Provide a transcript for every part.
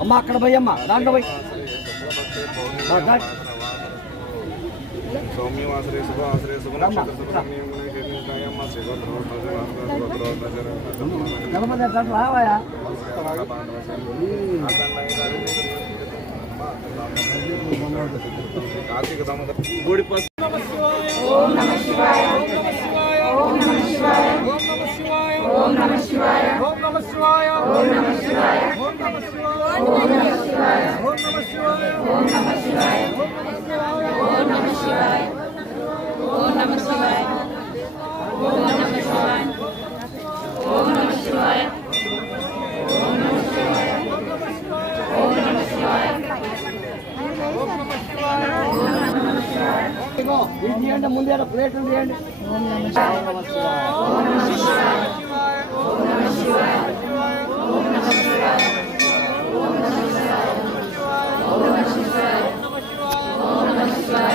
అమ్మ అక్కడ పోయి అమ్మ దాంట్లో పోయి సౌమ్యవాసరే శుభాసరే శుభ నక్షత్ర శుభమేయమ్మ రావాయా కార్తీక దామోదర గోడి పస్ ఓం నమః శివాయ ఓం నమః శివాయ ఓం నమః శివాయ ఓం నమః శివాయ ఓం నమః శివాయ ఓం నమః శివాయ ఓం నమః శివాయ ఓం నమః శివాయ ఓం నమః శివాయ ఓం నమః శివాయ ఓం నమః శివాయ ఓం నమః శివాయ ఓం నమః శివాయ ఓం నమః శివాయ ఓం నమః శివాయ ఓం నమః శివాయ తీయండి ముందే ప్లేట్ తీయండి ఓం నమః శివాయ ఓం నమః శివాయ ఓం నమః శివాయ ఓం నమః శివాయ ఓం నమః శివాయ ఓం నమః శివాయ ఓం నమః శివాయ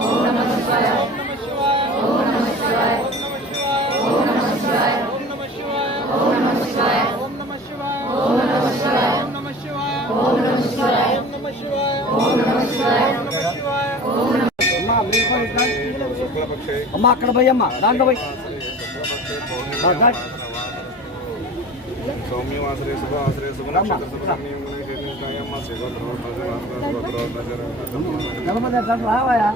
ఓం నమః శివాయ ఓం నమః శివాయ ఓం నమః శివాయ ఓం నమః శివాయ ఓం నమః శివాయ ఓం నమః శివాయ ఓం నమః శివాయ ఓం నమః శివాయ ఓం నమః శివాయ ఓం నమః శివాయ ఓం నమః అమ్మ అక్కడ పోయి అమ్మ దాంట్లో పోయి సౌమ్యవాసరే శుభాసరే శుభ నక్షత్ర శుభమేయమ్మ రావాయా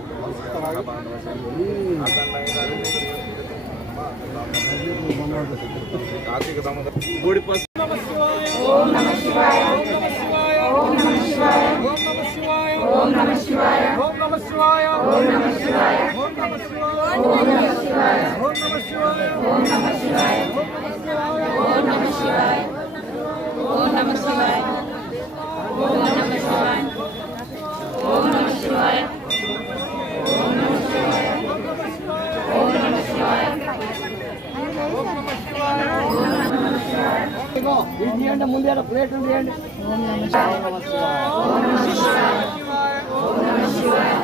కార్తీక దామోదర గోడి పస్ ఓం నమః శివాయ ఓం నమః శివాయ ఓం నమః శివాయ ఓం నమః శివాయ ఓం నమః శివాయ ఓం నమః శివాయ ఓం నమః శివాయ ఓం నమః శివాయ ఓం నమః శివాయ ఓం నమః శివాయ ఓం నమః శివాయ ఓం నమః శివాయ ఓం నమః శివాయ ఓం నమః శివాయ ఓం నమః శివాయ తీయండి ముందే ప్లేట్ తీయండి ఓం నమః శివాయ ఓం నమః శివాయ ఓం నమః శివాయ